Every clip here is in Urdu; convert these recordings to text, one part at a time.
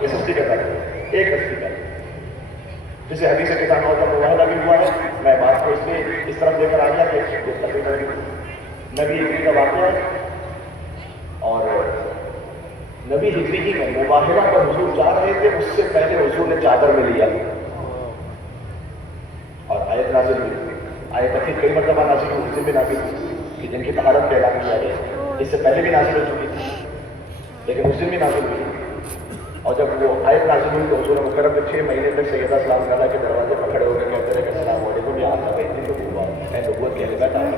یہ سستی کرتا ہے، ایک ہستی کا جسے حدیث کتاب ہوتا تو وہ بھی ہوا ہے. میں بات کو اس لیے اس طرف لے کر آ گیا کہ نبی ہجری کا واقعہ ہے، اور نبی ہجری ہی میں مباہرہ پر حضور جا رہے تھے، اس سے پہلے حضور نے چادر میں لیا اور آیت نازل ہوئی. آیت اخیر کئی مرتبہ نازل ہوئی، اس دن بھی نازل ہوئی کہ جن کی طہارت کا اعلان کیا گیا. اس سے پہلے بھی نازل ہو چکی تھی لیکن اس دن بھی نازل ہوئی. اور جب وہ آیت نازل ہوئی تو حضور مکرم نے 6 مہینے تک سیدہ سلام اللہ کے دروازے پر کھڑے ہو کے کہتے رہے کہ السلام علیکم یا اللہ بھائی دن کو ہوا میں نبوت کہنے کا ٹائم.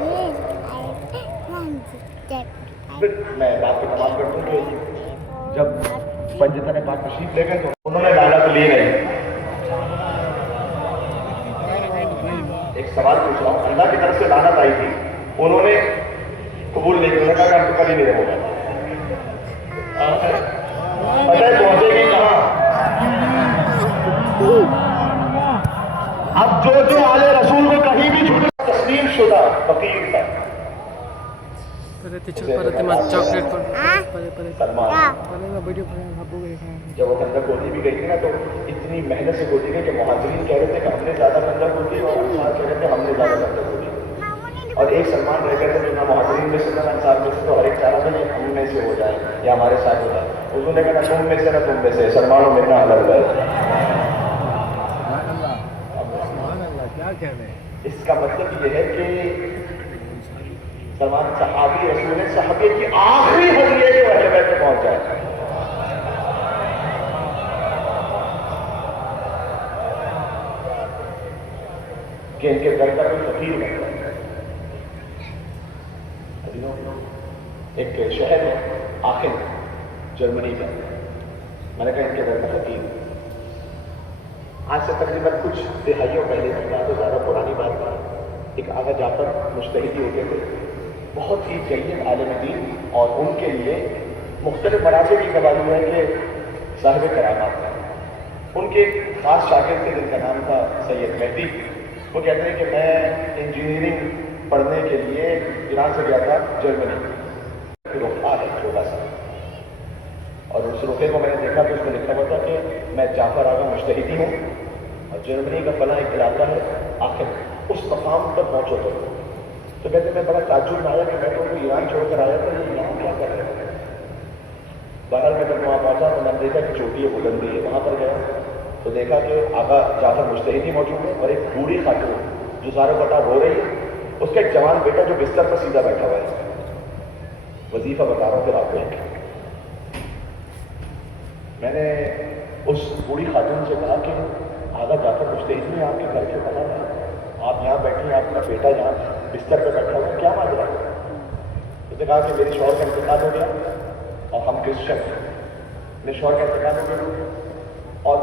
پھر میں بات کو تمام کرتا ہوں کہ جب پنجتن پاک تشریف لے گئے تو انہوں نے لعنت لی نہیں. ایک سوال پوچھ رہا ہوں، اللہ کی طرف سے لعنت آئی تھی، انہوں نے قبول نہیں کیا، کہا کہ ہم تو کبھی نہیں رہے گا. پتہ ہے پہنچے گی کہاں؟ اب جو آل رسول کو کہیں بھی جھکا تسلیم شدہ فقیر تھا. جب وہ خندق گودی بھی گئی تھی نا تو اتنی محنت سے گودی گئی کہ مہاجرین کہہ رہے تھے کہ ہم نے زیادہ خندق گودی اور انصار کہہ رہے تھے ہم نے زیادہ خندق گودی. اور ایک سلمان رہ گئے تھے جو نہ مہاجرین میں سے نہ انصار میں سے، تو ہر ایک چاہ رہا تھا کہ ہم میں سے ہو جائے یا ہمارے ساتھ ہو جائے. حضور نے کہا تم میں سے نہ تم میں سے، سلمانوں میں نہ الگ ہے. اس کا مطلب یہ ہے کہ سلمان صحابی رسول صحابیت کی آخری حد یہ کہ وہ اہل بیت میں پہنچ جائے. کہ ان کے گھر کا کوئی فقیر بن جائے. ایک شہر ہے آخن جرمنی کا، میں نے کہا ان کے گھر کا فقیر. آج سے تقریباً کچھ دہائیوں پہلے کی بات ہے، زیادہ پرانی بات نہیں. ایک آغا جعفر مجتہدی ہوتے تھے، بہت ہی جید عالم دین، اور ان کے لیے مختلف مناظر کی قواعد ہے کہ صاحب کرامات ہیں. ان کے ایک خاص شاگرد تھے جن کا نام تھا سید مہدی. وہ کہتے ہیں کہ میں انجینئرنگ پڑھنے کے لیے ایران سے گیا تھا جرمنی. رخا ہے چھوٹا سا، اور اس رخے کو میں نے دیکھا تو اس میں لکھا ہوا تھا کہ میں جعفر آغا مجتہدی ہوں اور جرمنی کا فلاں ایک علاقہ ہے آخر اس مقام پر پہنچو. تو کہتے میں بڑا تعجب میں آیا کہ میں تو ایران چھوڑ کر آیا تھا، یہ یہاں کیا کر رہے ہیں. بہرحال میں جب وہاں پہنچا تو میں نے دیکھا کہ چوٹی ہے بلندی ہے. وہاں پر گیا تو دیکھا کہ آغا جعفر مجتہدی موجود ہے اور ایک بوڑھی خاتون جو زاروں پتہ رو رہی ہے. اس کا ایک جوان بیٹا جو بستر پر سیدھا بیٹھا ہوا ہے. وظیفہ بتا رہا ہوں پھر آپ کو. میں نے اس بوڑھی خاتون سے کہا کہ آغا جعفر مجتہدی میں آپ کے گھر کے باہر ہے، آپ یہاں بیٹھے ہیں، آپ کا بیٹا یہاں بستر پہ بیٹھا ہوا ہے، کیا ماجرا ہے؟ اس نے کہا کہ میرے شوہر کا انتقال ہو گیا اور ہم کرسچن ہیں. میرے شوہر کا انتقال ہو گیا اور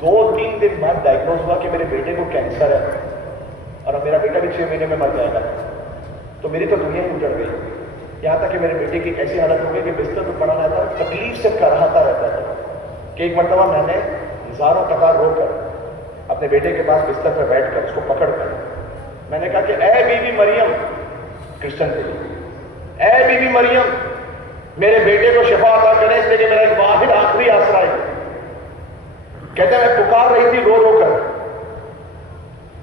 2-3 دن بعد ڈائگنوز ہوا کہ میرے بیٹے کو کینسر ہے اور اب میرا بیٹا بھی 6 مہینے میں مر جائے گا. تو میری تو دنیا ہی اجڑ گئی. یہاں تک کہ میرے بیٹے کی ایسی حالت ہو گئی کہ بستر پہ پڑا رہتا ہے، تکلیف سے کراہتا رہتا تھا. کہ ایک مرتبہ میں نے ہزاروں ٹکا رو کر اپنے بیٹے کے پاس بستر پہ بیٹھ کر اس کو پکڑ کر میں نے کہا کہ اے بی بی مریم، کرسچن تھی، اے بی بی مریم میرے بیٹے کو شفا عطا کرے، اس لیے کہ میرا ایک واحد آخری آسرا ہے. کہتے میں پکار رہی تھی رو رو کر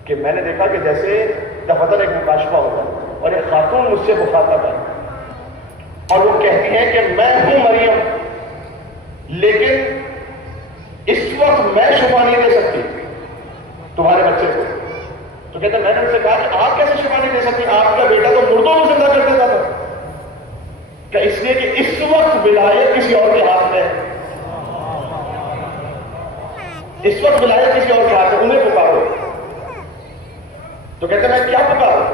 کہ میں نے دیکھا کہ جیسے دفتر ایک مکاشفہ ہوگا اور ایک خاتون مجھ سے مخاطب ہے اور وہ کہتی ہیں کہ میں ہوں مریم، لیکن اس وقت میں شفا نہیں دے سکتی تمہارے بچے کو. تو کہتے ہیں میں نے ان سے کہا کہ آپ کیسے شفا نہیں دے سکتی، آپ کا بیٹا تو مردوں کو زندہ کر دیتا تھا. کہ اس لیے کہ اس وقت ولایت کسی اور کے ہاتھ میں ہے، اس وقت ولایت کسی اور کے ہاتھ میں، انہیں پکارو. تو کہتے ہیں میں کیا پکاروں؟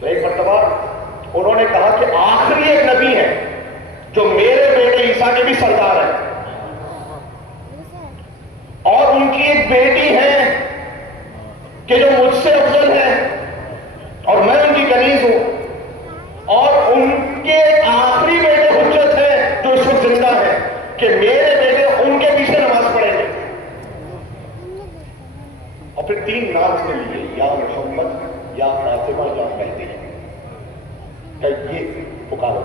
تو ایک مرتبہ انہوں نے کہا کہ آخری ایک نبی ہے جو میرے بیٹے عیسیٰ کے بھی سردار ہیں اور ان کی ایک بیٹی ہے کہ جو مجھ سے افضل ہے اور میں ان کی کنیز ہوں، اور ان کے آخری بیٹے حجت ہیں جو اس وقت زندہ ہے کہ میرے بیٹے ان کے پیچھے نماز پڑھیں گے. اور پھر 3 نام اس نے لیے، یا محمد، یا فاطمہ، یا مہدی. کہ یہ پکارو.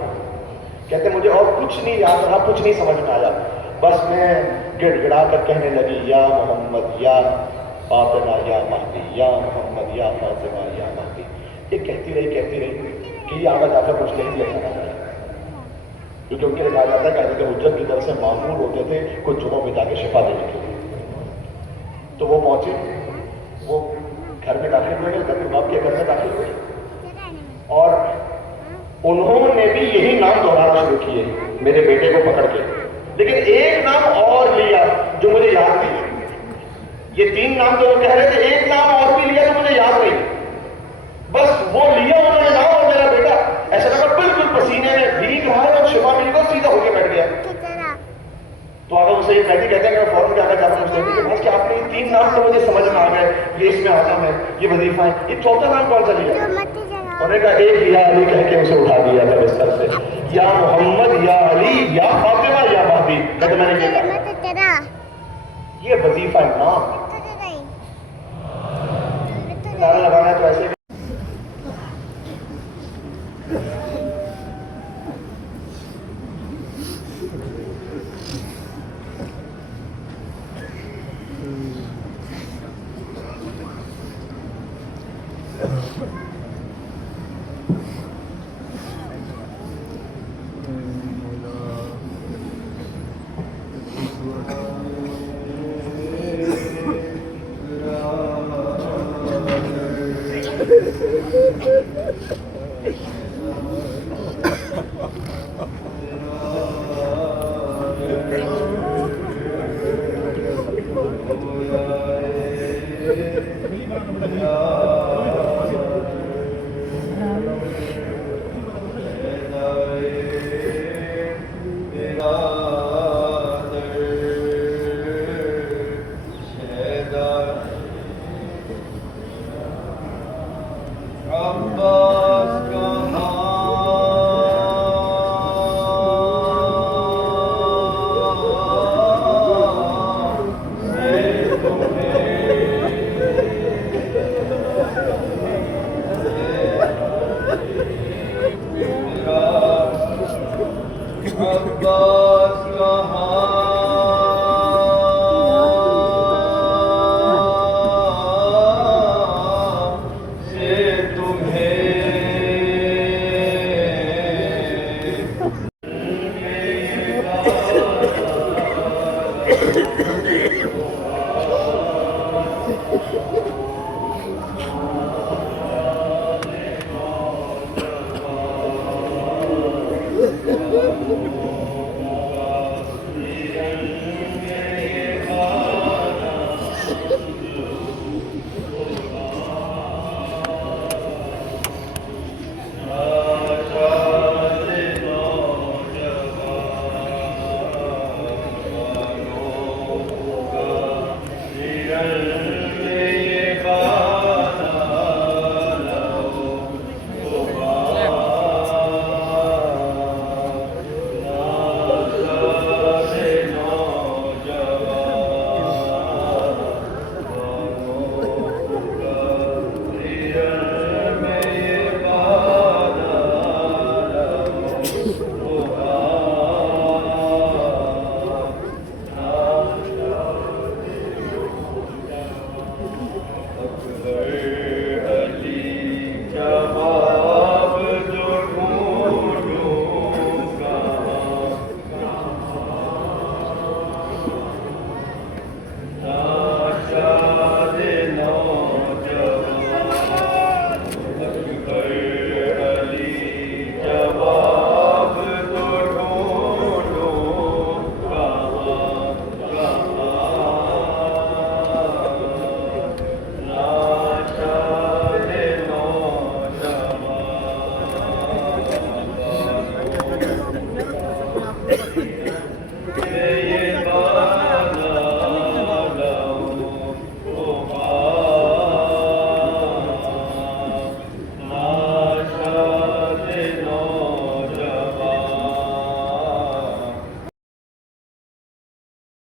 کہتے مجھے اور کچھ نہیں یاد رہا، کچھ نہیں سمجھ میں آیا. بس میں گڑ گڑا کر کہنے لگی یا محمد یا فاطمہ یا مہدی، یا محمد یا فاطمہ یا مہدی. یہ کہتی رہی کہ یہ آگے جا کر مجتہد لے جانا چاہیے، کیونکہ ان کے لیے کہا جاتا ہے کہ حضرت حجت کی طرف سے معمول ہوتے تھے کچھ جگہوں میں جا کے شفا دینے کے لیے. تو وہ پہنچے، وہ گھر میں داخل ہوئے، حضرت باپ کے گھر میں داخل ہوئے، اور انہوں نے بھی یہی نام دہرانا شروع کیے میرے بیٹے کو پکڑ کے، لیکن ایک نام اور لیا جو مجھے یاد نہیں. یہ 3 نام تو وہ کہہ رہے تھے، ایک نام اور بھی لیا جو مجھے یاد نہیں. بس وہ لیا انہوں نے نام، اور میرا بیٹا ایسا لگا بالکل پسینے میں بھیگ رہا ہے اور شفا مل کو سیدھا ہو کے بیٹھ گیا. تو اگر اسے یہ کہتے ہیں کہ فوراً کیا جاتا ہوں کہ آپ نے 3 نام تو مجھے سمجھ میں آ گئے، یہ اس میں آزم ہے، یہ وظیفہ ہے، یہ چوتھا نام کون سا لیا؟ انہوں نے کہا ایک یا علی کہہ کے اسے اٹھا دیا تھا بستر سے، یا محمد یا علی یا فاطمہ یا مہدی. کہتے میں نے یہ کہا یہ وظیفہ نام نعرہ لگانا ہے. تو ایسے